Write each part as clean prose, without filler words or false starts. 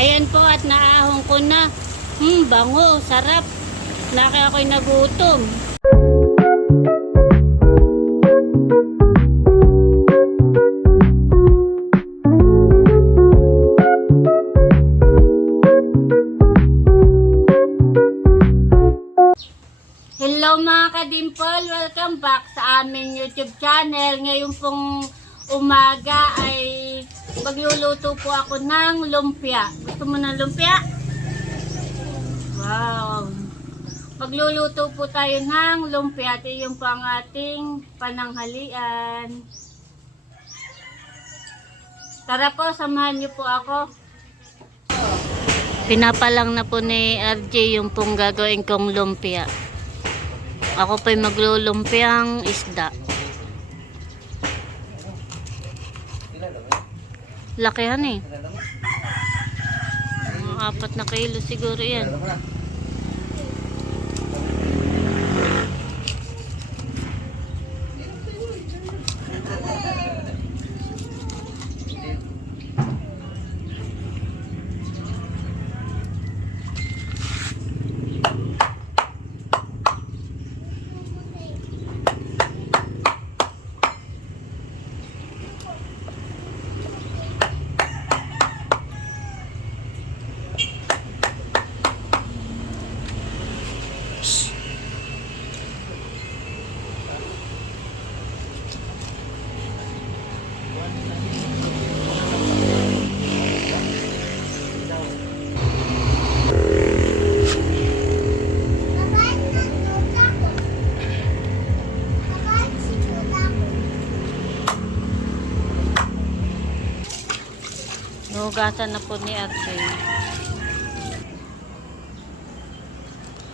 Ayan po at naahon ko na. Bango, sarap. Laki ako'y nagutom. Hello mga ka-dimple, welcome back sa aming YouTube channel. Ngayon pong umaga ay magluluto po ako ng lumpia. Gusto mo ng lumpia? Wow! Magluluto po tayo ng lumpia. At yung po ang ating pananghalian. Tara po, samahan niyo po ako. Pinapalang na po ni RJ yung pong gagawin kong lumpia. Ako pa'y maglulumpiang isda. Lakihan eh. Mga 4 na kilo siguro yan. Hugasan na po ni RJ.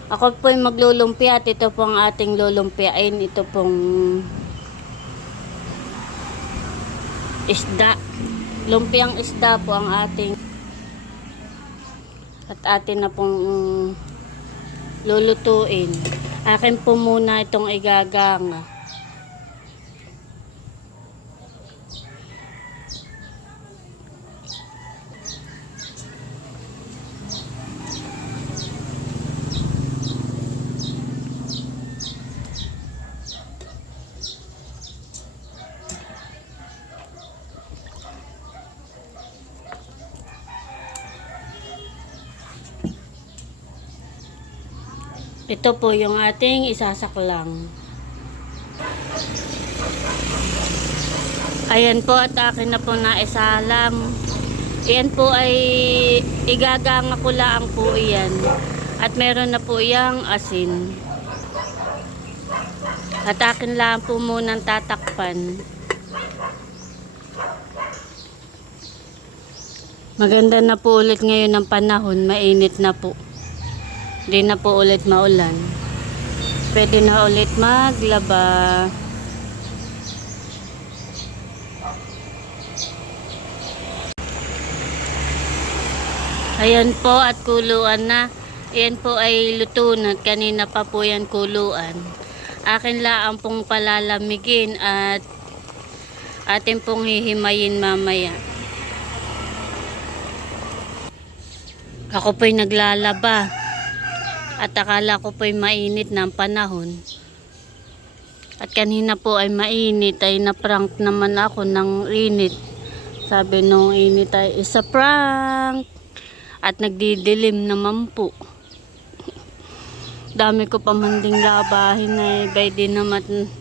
Ako po ay maglulumpia at ito po ang ating lulumpiain. Ito pong isda. Lumpiang isda po ang ating. At atin na pong lulutuin. Akin po muna itong igaganga. Ito po yung ating isasaklang. Ayan po at akin na po na isalang. Ayan po ay igaganga ko lang po iyan. At meron na po iyang asin. At akin lang po munang tatakpan. Maganda na po ulit ngayon ang panahon. Mainit na po. Hindi na po ulit maulan. Pwede na ulit maglaba. Ayan po at kuluan na. Ayan po ay luto na. Kanina pa po yan kuluan. Akin lang pong palalamigin at atin pong hihimayin mamaya. Ako po'y naglalaba. At akala ko po'y mainit na ang panahon. At kanina po ay mainit. Ay na-prank naman ako ng init. Sabi nung init ay isa prank. At nagdidilim naman po. Dami ko pa manding labahin ay bay din naman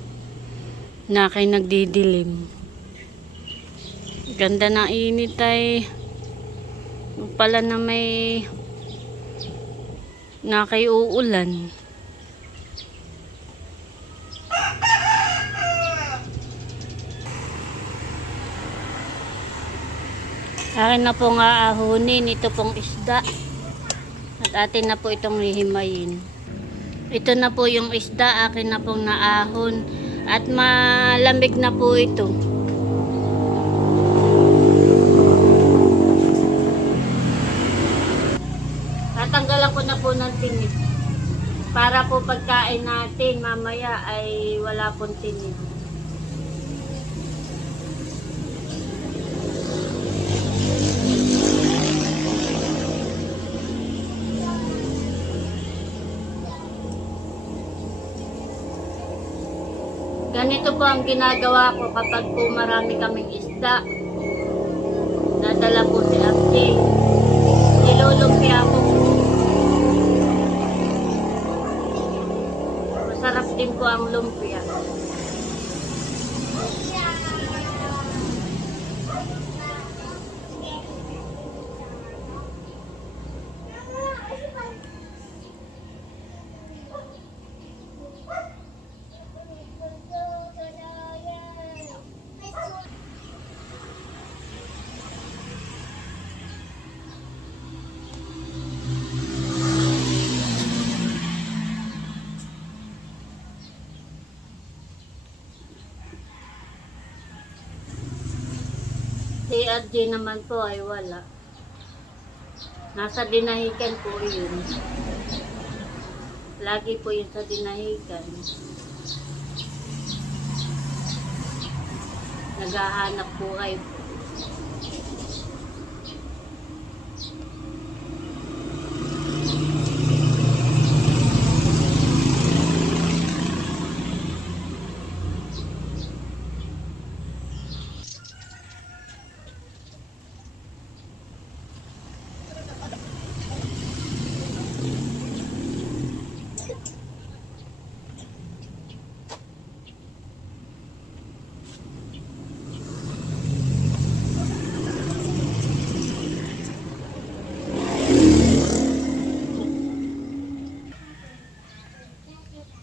na kay nagdidilim. Ganda ng init ay pala na may na kay uulan. Akin na pong aahunin ito pong isda. At atin na po itong hihimayin. Ito na po yung isda. Akin na pong naahon. At malamig na po ito. Tatanggalan ko na po ng tinik. Para po pagkain natin mamaya ay wala pong tinik. Ganito po ang ginagawa ko kapag po marami kaming isda. Nadala po si RJ. Nilulumpia ko. Masarap din po ang lumpia. Si RJ naman po ay wala. Nasa dinahikan po yun. Lagi po yun sa dinahikan. Naghahanap buhay po.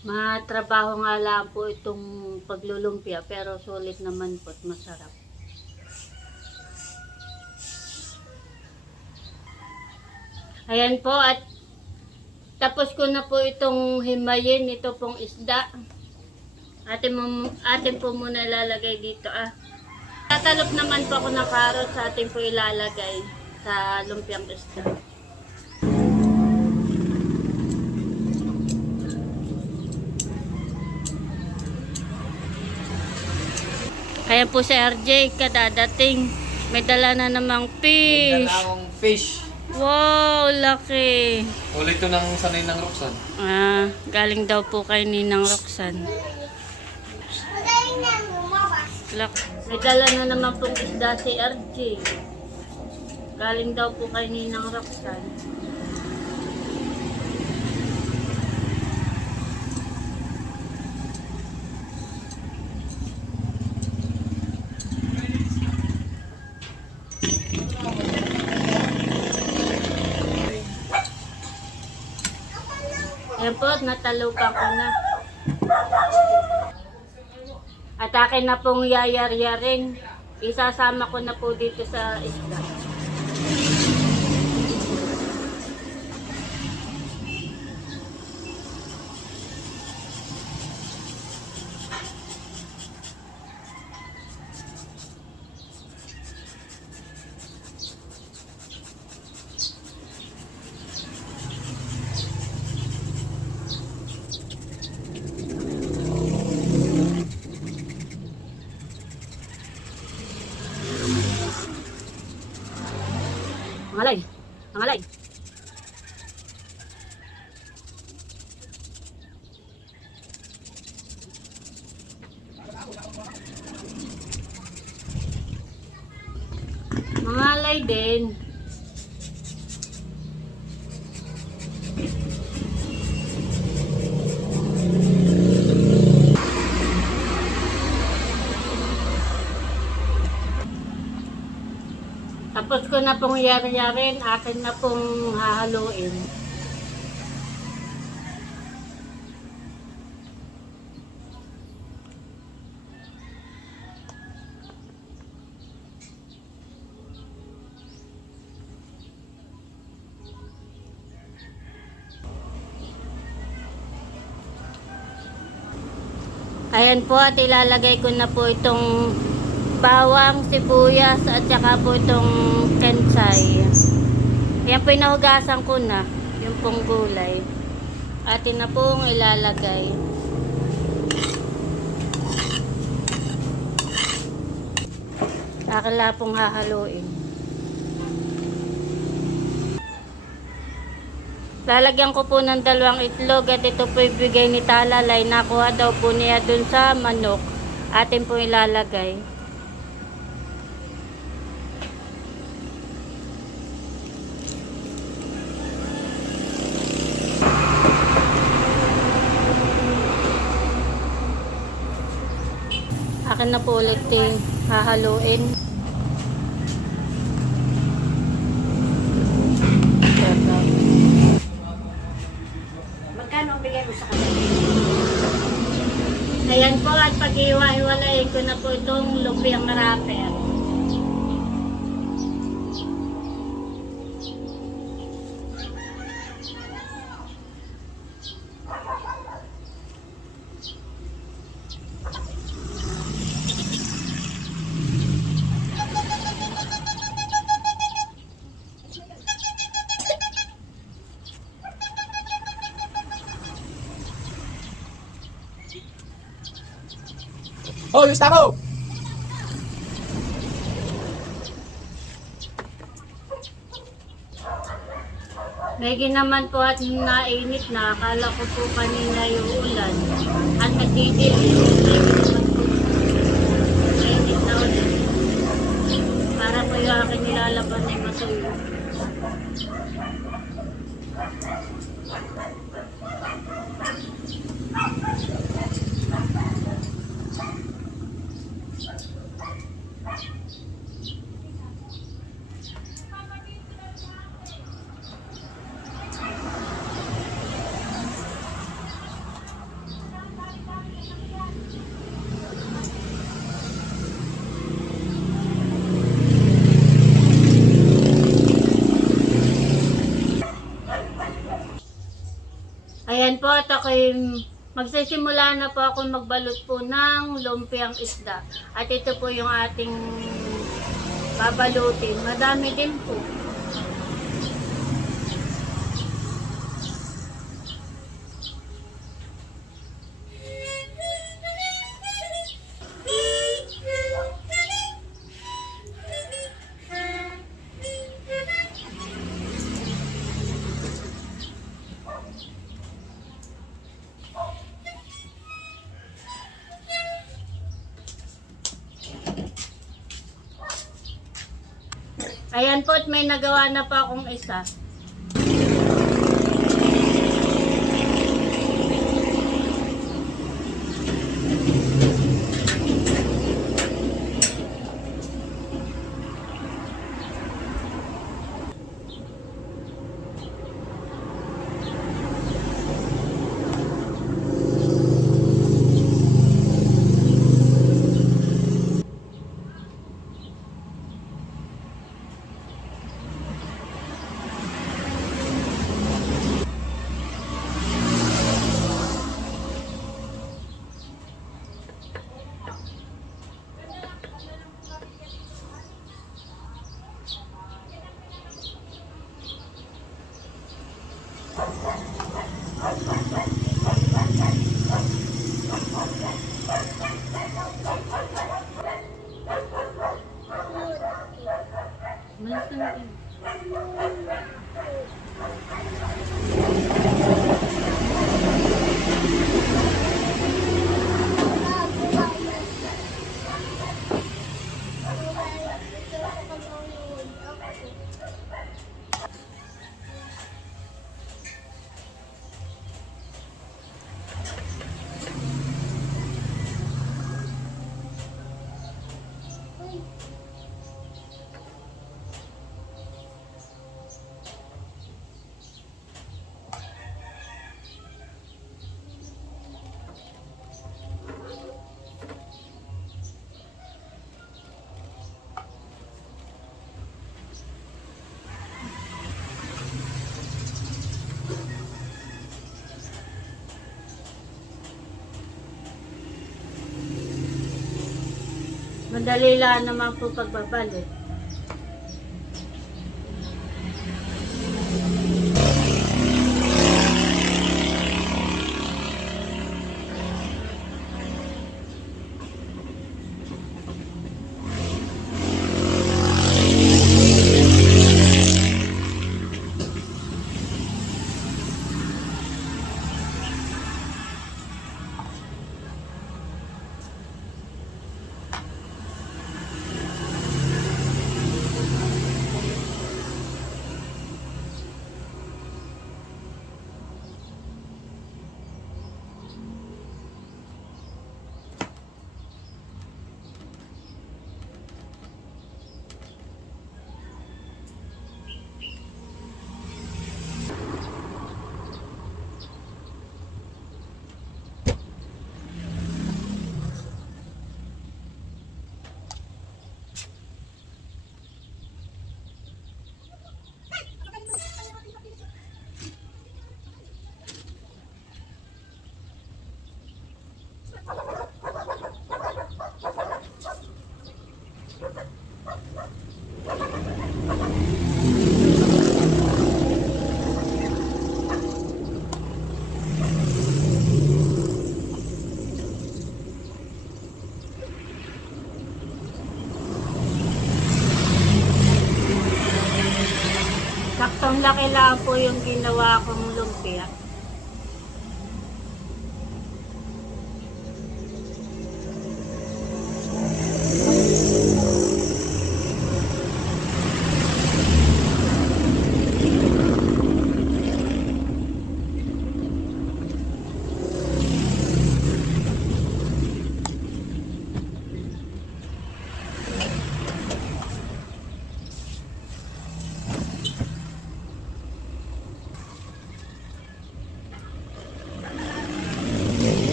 Matrabaho nga lang po itong paglulumpia pero sulit naman po at masarap. Ayan po at tapos ko na po itong himayin, ito pong isda. Atin po muna ilalagay dito Tatalop naman po ako ng carrot sa atin po ilalagay sa lumpiang isda. Kaya po si RJ kadadating. May dala na namang fish. May dala akong fish. Wow, laki. Ulit ito ng sanay ng Roxanne. Galing daw po kay Ninang Roxanne. May dala na naman pong isda si RJ. Galing daw po kay Ninang Roxanne. Ayan po, natalupan ko na. At akin na pong yayar-yarin. Isasama ko na po dito sa isda. Mangalay. Mangalay. Mangalay din. Tapos ko na pong yari-yarin, akin na pong hahaluin. Ayan po at ilalagay ko na po itong bawang, sibuyas at saka po itong kensay. Ayan po inahugasan ko na yung pong gulay. Atin na pong ilalagay. Akin lang pong hahaluin. Lalagyan ko po ng 2 itlog at ito po ibigay ni Talalay. Nakuha daw po niya dun sa manok. Atin po ilalagay. Akin na po ulit hahaluin. Magkano ang bigay mo sa kanila? Ayan po, at pag-iwa-iwalayin ko na po itong lumpiang wrapper. Oh, yung tamo! May naman po at nainit na. Akala ko po kanina yung ulan. At nagdidilim. Mainit na ulit. Para po yung aking nilalaban ay matuyo. Ayan po, at ako'y magsisimula na po ako magbalot po ng lumpiang isda. At ito po yung ating babalutin. Madami din po. Ayan po, at may nagawa na pa akong isa. Malas na natin. Madali lang naman po pagbabalik. Saktong laki lang po yung ginawa kong lumpia.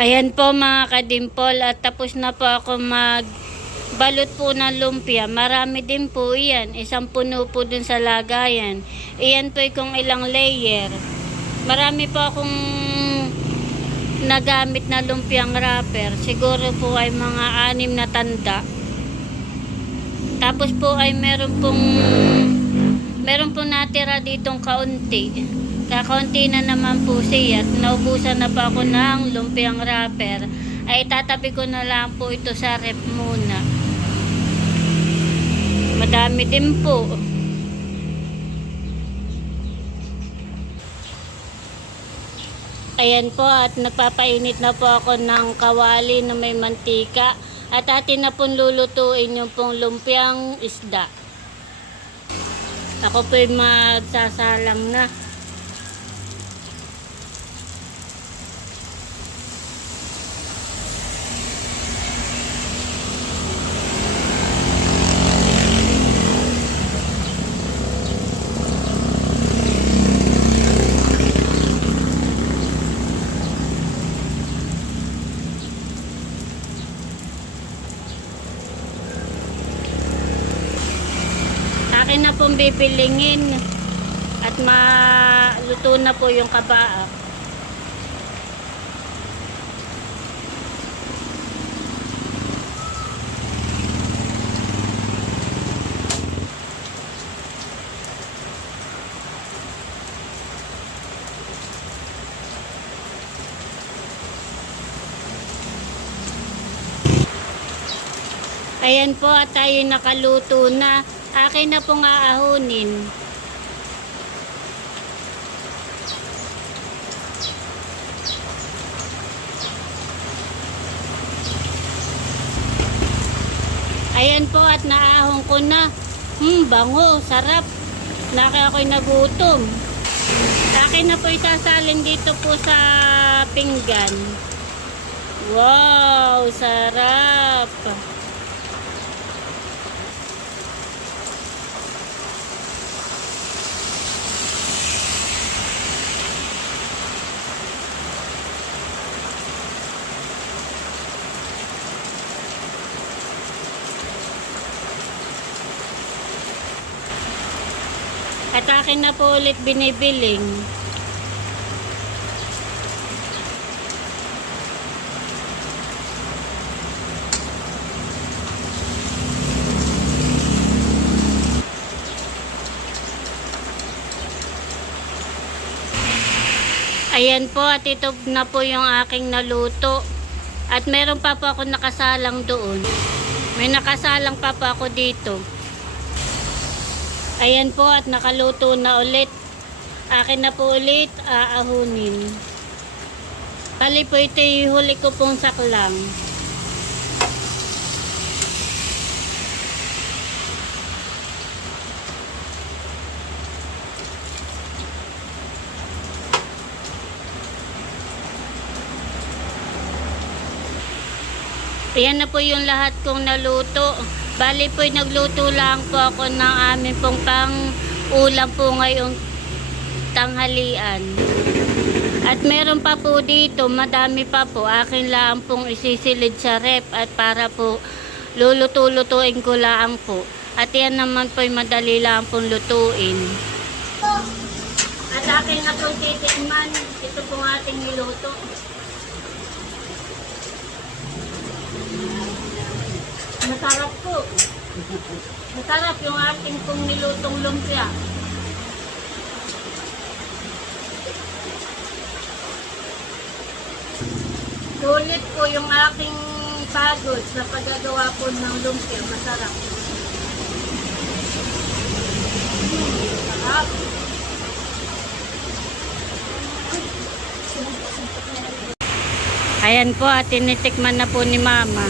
Ayan po mga kadimpol, at tapos na po ako magbalot po ng lumpia. Marami din po yan. Isang puno po dun sa lagayan. Iyan po kung ilang layer. Marami po akong nagamit na lumpiang wrapper. Siguro po ay mga 6 na tanda. Tapos po ay meron pong natira ditong kaunti. Kakaunti na naman po siya at naubusan na pa ako ng lumpiang wrapper, ay tatabi ko na lang po ito sa rep muna. Madami din po. Ayan po, at nagpapainit na po ako ng kawali na may mantika, at atin na pong lulutuin yung pong lumpiang isda. Ako po'y magsasalang na. Akin na pong bibilingin at maluto na po yung kabaa. Ayan po, at tayo nakaluto na. Akin na pong aahunin. Ayan po, at naahon ko na. Bango, sarap. Naka ako'y nagutom. Akin na po isasalin dito po sa pinggan. Wow, sarap. At akin na po ulit binibiling. Ayan po, at ito na po yung aking naluto. At meron pa po ako nakasalang doon. May nakasalang pa po ako dito. Ayan po, at nakaluto na ulit. Akin na po ulit aahunin. Bali po ito yung huli ko pong saklang. Ayan na po yung lahat kong naluto. Bali po nagluto lang po ako ng amin pong pang ulam po ngayong tanghalian. At meron pa po dito, madami pa po. Akin lang pong isisilid sa rep at para po luluto-lutuin ko lang po. At yan naman po madali lang pong lutuin. At akin na pong titikman, ito pong ating niluto. Masarap po. Masarap yung aking pong nilutong lumpia. Sulit po yung aking pagod sa paggagawa po ng lumpia. Masarap. Sarap. Ayan po at tinitikman na po ni Mama.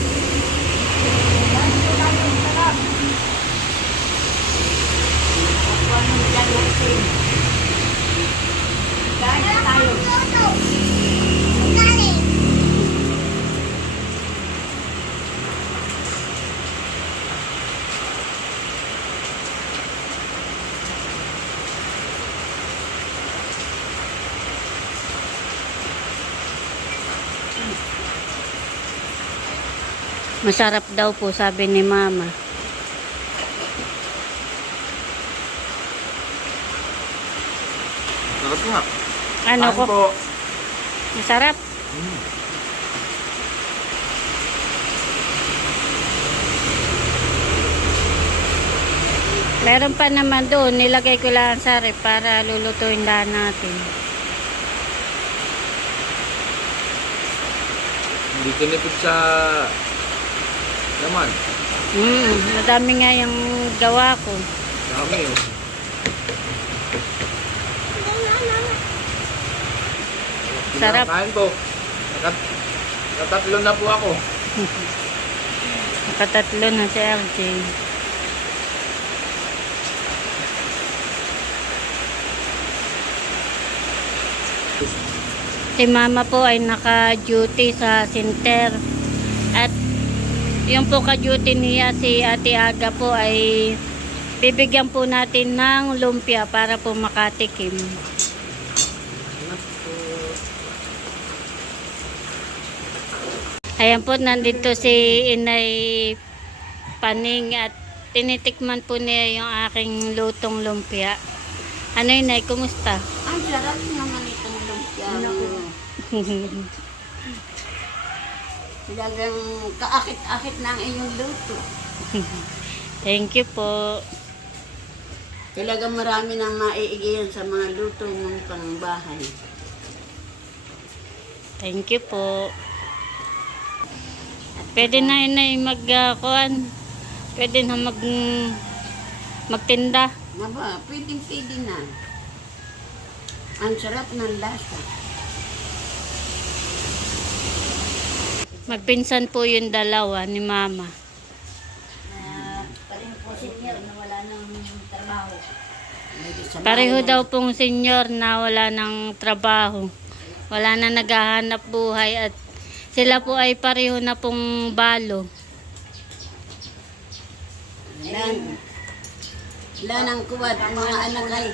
Masarap daw po, sabi ni Mama. Sarap nga. Ano Kain ko? po. Masarap. Meron pa naman doon, nilagay ko lang sa ref para lulutuin lang natin. Hindi tinipid sa laman. Madami nga yung gawa ko. Dami oh. Sarap. Kain po. Nakatatlo na po ako. Nakatatlo na si RJ. Si Mama po ay naka-duty sa center. At yung po ka-duty niya si Ate Aga po ay bibigyan po natin ng lumpia para po makatikim. Ayan po, nandito si Inay Paning at tinitikman po niya yung aking lutong lumpia. Ano Inay, kumusta? Ang sarap naman itong lumpia. Talagang kaakit-akit na ang iyong luto. Thank you po. Talagang marami nang maiigihan sa mga luto mong pangbahay. Thank you po. Pwede na Inay magkuhan. Pwede na magtinda. Maba, pwede na. Ang sarap ng lasa. Magpinsan po yung dalawa ni Mama. Pareho po senior na wala ng trabaho. Pareho daw pong senior na wala ng trabaho. Wala na naghahanap buhay at sila po ay pareho na pong balo. Wala nang kuwad ang mga anak ay.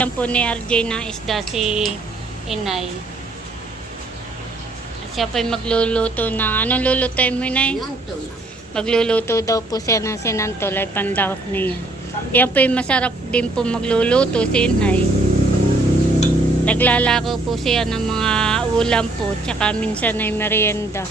Yan po ni RJ ng isda si Inay. At siya po ay magluluto ng, anong lulutuin mo Inay? Yan to na. Magluluto daw po siya ng sinantol ay pandahok niya. Yan po ay masarap din po magluluto si Inay. Naglalako po siya ng mga ulam po, tsaka minsan ay merienda.